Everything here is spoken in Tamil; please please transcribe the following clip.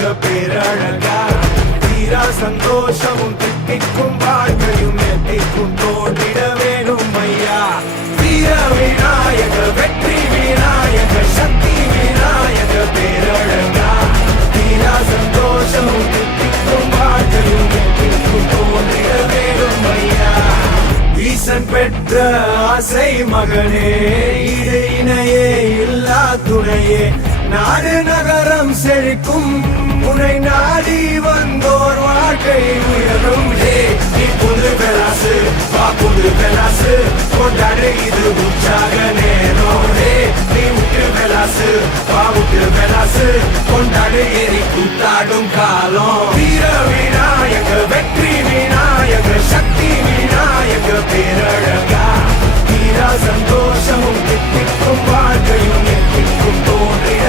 விநாயக பேரழகா தீரா சந்தோஷமும் தித்திக்கும் வாழ்க்கையும் எத்திக்கும் தோன்றிட வேணும் ஐயா வீர விநாயக வெற்றி விநாயக சக்தி விநாயக பேரழகா தீரா சந்தோஷமும் தித்திக்கும் வாழ்க்கையும் எத்திக்கும் தோன்றிட வேணும் ஐயா ஈசன் பெற்ற ஆசை மகனே இடு இணையே இல்லா துணையே நாடு நகரம் செழிக்கும் உன்னை நாடி வந்தோர் வாழ்க்கை உயரும் நீ புது பெலாசு வா புது பெலாசு கொண்டாடு இது உற்சாக நேரம் நீ விட்டு பெலாசு வா விட்டு பெலாசு கொண்டாடு ஏறி கூத்தாடும் காலம் வீர விநாயக வெற்றி விநாயக சக்தி விநாயக பேரழகா தீரா சந்தோஷமும் தித்திக்கும் வாழ்க்கையும் எத்திக்கும் தோன்றிட